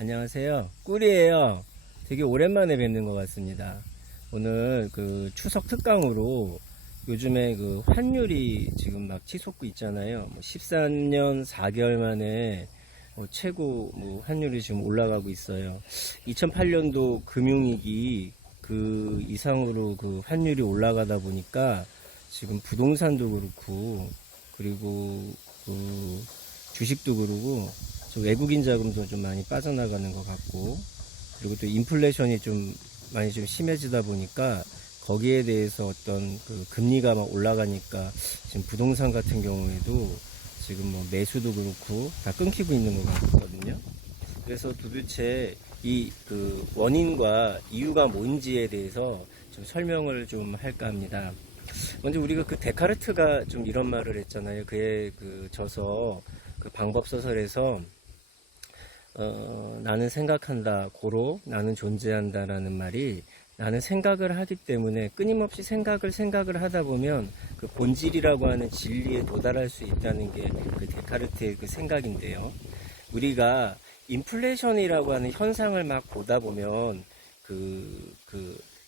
안녕하세요. 꿀이에요. 되게 오랜만에 뵙는 것 같습니다. 오늘 그 추석 특강으로 요즘에 그 환율이 지금 막 치솟고 있잖아요. 13년 4개월 만에 최고 환율이 지금 올라가고 있어요. 2008년도 금융위기 그 이상으로 그 환율이 올라가다 보니까 지금 부동산도 그렇고 그리고 그 주식도 그러고 외국인 자금도 좀 많이 빠져나가는 것 같고, 그리고 또 인플레이션이 좀 많이 좀 심해지다 보니까 거기에 대해서 어떤 그 금리가 막 올라가니까 지금 부동산 같은 경우에도 지금 매수도 그렇고 다 끊기고 있는 것 같거든요. 그래서 도대체 이 그 원인과 이유가 뭔지에 대해서 좀 설명을 좀 할까 합니다. 먼저 우리가 그 데카르트가 좀 이런 말을 했잖아요. 그의 그 저서 그 방법 소설에서 나는 생각한다, 고로 나는 존재한다라는 말이, 나는 생각을 하기 때문에 끊임없이 생각을 하다 보면 그 본질이라고 하는 진리에 도달할 수 있다는 게 그 데카르트의 그 생각인데요. 우리가 인플레이션이라고 하는 현상을 막 보다 보면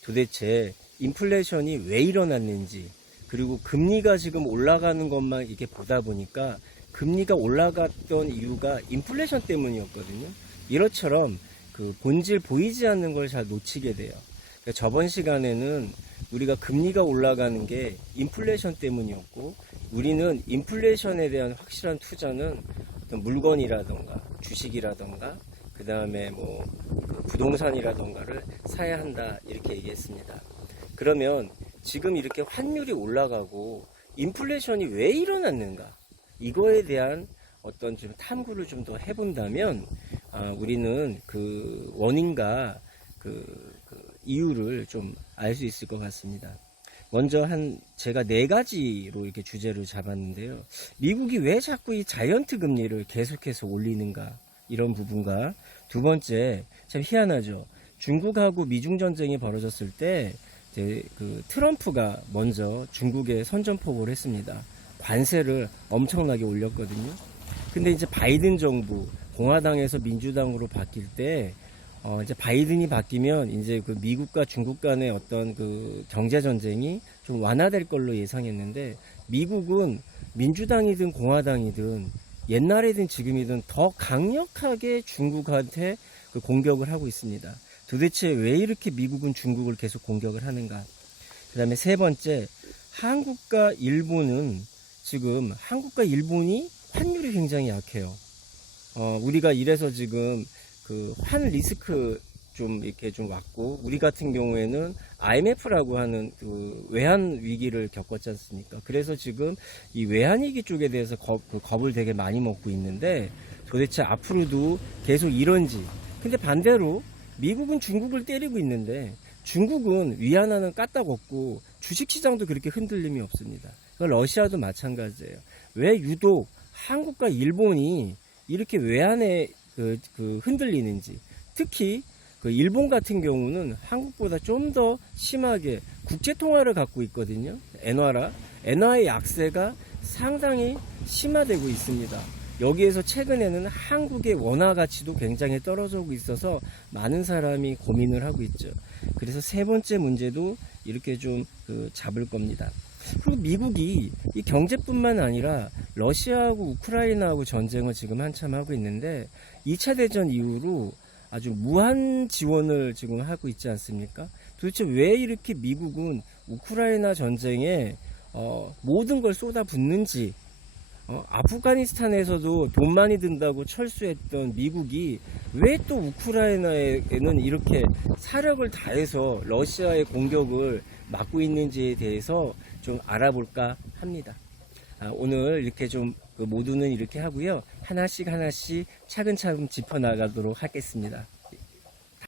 도대체 인플레이션이 왜 일어났는지, 그리고 금리가 지금 올라가는 것만 이렇게 보다 보니까 금리가 올라갔던 이유가 인플레이션 때문이었거든요. 이것처럼 그 본질 보이지 않는 걸 잘 놓치게 돼요. 그러니까 저번 시간에는 우리가 금리가 올라가는 게 인플레이션 때문이었고, 우리는 인플레이션에 대한 확실한 투자는 어떤 물건이라던가 주식이라던가 그 다음에 그 부동산이라던가를 사야 한다, 이렇게 얘기했습니다. 그러면 지금 이렇게 환율이 올라가고 인플레이션이 왜 일어났는가, 이거에 대한 어떤 좀 탐구를 좀 더 해본다면 우리는 그 원인과 그 이유를 좀 알 수 있을 것 같습니다. 먼저 제가 4가지로 이렇게 주제를 잡았는데요. 미국이 왜 자꾸 이 자이언트 금리를 계속해서 올리는가, 이런 부분과, 두 번째, 참 희한하죠. 중국하고 미중 전쟁이 벌어졌을 때 그 트럼프가 먼저 중국에 선전포고를 했습니다. 관세를 엄청나게 올렸거든요. 근데 이제 바이든 정부, 공화당에서 민주당으로 바뀔 때, 이제 바이든이 바뀌면 이제 그 미국과 중국 간의 어떤 그 경제 전쟁이 좀 완화될 걸로 예상했는데, 미국은 민주당이든 공화당이든 옛날이든 지금이든 더 강력하게 중국한테 그 공격을 하고 있습니다. 도대체 왜 이렇게 미국은 중국을 계속 공격을 하는가? 그 다음에 세 번째, 한국과 일본은 지금 한국과 일본이 환율이 굉장히 약해요. 우리가 이래서 지금 그 환 리스크 좀 이렇게 좀 왔고, 우리 같은 경우에는 IMF라고 하는 그 외환 위기를 겪었지 않습니까? 그래서 지금 이 외환 위기 쪽에 대해서 겁을 되게 많이 먹고 있는데, 도대체 앞으로도 계속 이런지. 근데 반대로 미국은 중국을 때리고 있는데 중국은 위안화는 까딱없고 주식시장도 그렇게 흔들림이 없습니다. 러시아도 마찬가지예요. 왜 유독 한국과 일본이 이렇게 외환에 흔들리는지, 특히 그 일본 같은 경우는 한국보다 좀 더 심하게 국제통화를 갖고 있거든요. 엔화의 약세가 상당히 심화되고 있습니다. 여기에서 최근에는 한국의 원화 가치도 굉장히 떨어지고 있어서 많은 사람이 고민을 하고 있죠. 그래서 세 번째 문제도 이렇게 좀 잡을 겁니다. 그리고 미국이 이 경제뿐만 아니라 러시아하고 우크라이나하고 전쟁을 지금 한참 하고 있는데, 2차 대전 이후로 아주 무한 지원을 지금 하고 있지 않습니까? 도대체 왜 이렇게 미국은 우크라이나 전쟁에 모든 걸 쏟아붓는지, 아프가니스탄에서도 돈 많이 든다고 철수했던 미국이 왜 또 우크라이나에는 이렇게 사력을 다해서 러시아의 공격을 막고 있는지에 대해서 좀 알아볼까 합니다. 오늘 이렇게 좀 모두는 이렇게 하고요. 하나씩 차근차근 짚어나가도록 하겠습니다.